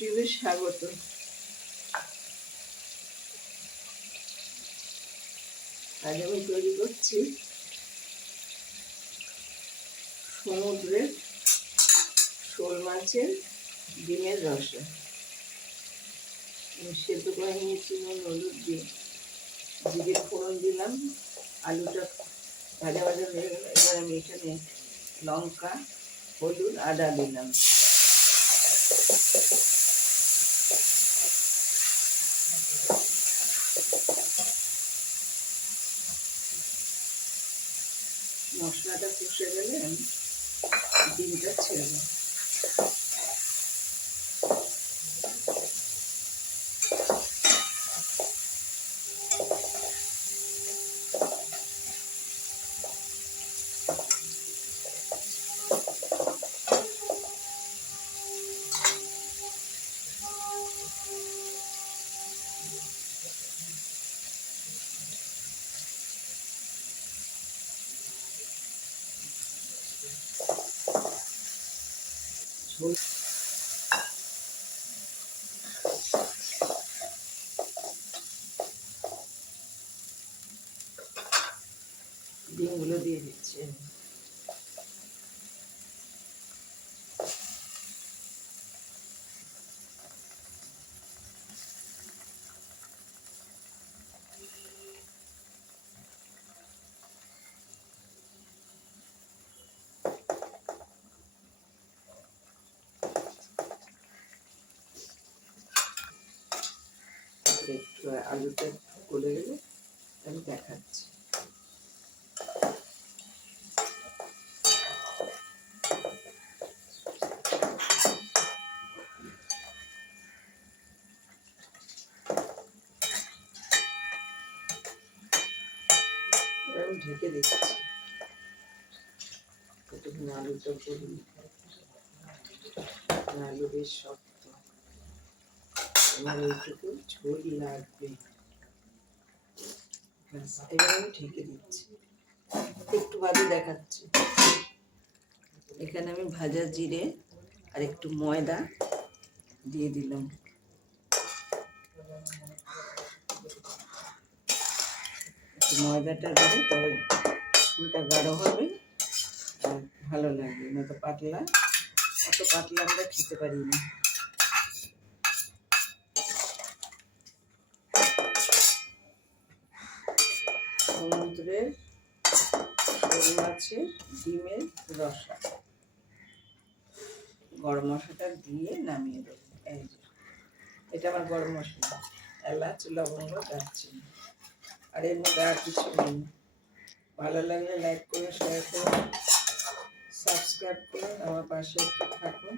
ইউটিউবে স্বাগত। আজ আমি তৈরি করছি সমুদ্রের শোল মাছের ডিমের রসা। আমি সেদ্ধ করে নিয়েছি নুন হলুদ দিয়ে, জিরে ফোড়ন দিলাম, আলুটা ভাজা ভাজা হয়ে গেল। এবার আমি এখানে লঙ্কা, হলুদ, আদা দিলাম। মশলাটা কষে গেলে আমি ডিমটা ছেড়ে দেব। ঝোল ডিমগুলো দিয়ে দিচ্ছি। একটু আলুটা গলে গেলে আমি দেখাচ্ছি। আমি ঢেকে দিচ্ছি কতক্ষণ আলুটা গলি। আলু বেশ শক্ত, আমার এইটুকু ঝোল লাগবে। এবার আমি ঢেকে দিচ্ছি, একটু বাদে দেখাচ্ছি। এখানে আমি ভাজা জিরে আর একটু ময়দা দিয়ে দিলাম। ময়দাটা দিলে তবে ঝোলটা গাঢ় হবে আর ভালো লাগবে, নয়তো পাতলা, অত পাতলা আমরা খেতে পারি না। সমুদ্রের শোল মাছের ডিমের রসা, গরম মশলাটা দিয়ে নামিয়ে দেবো। এই যে এটা আমার গরম মশলা, এলাচ, লবঙ্গ, দারচিনি, আর এর মধ্যে আর কিছু নেই। ভালো লাগলে লাইক করে, শেয়ার করুন, সাবস্ক্রাইব করুন, আমার পাশে একটু থাকুন।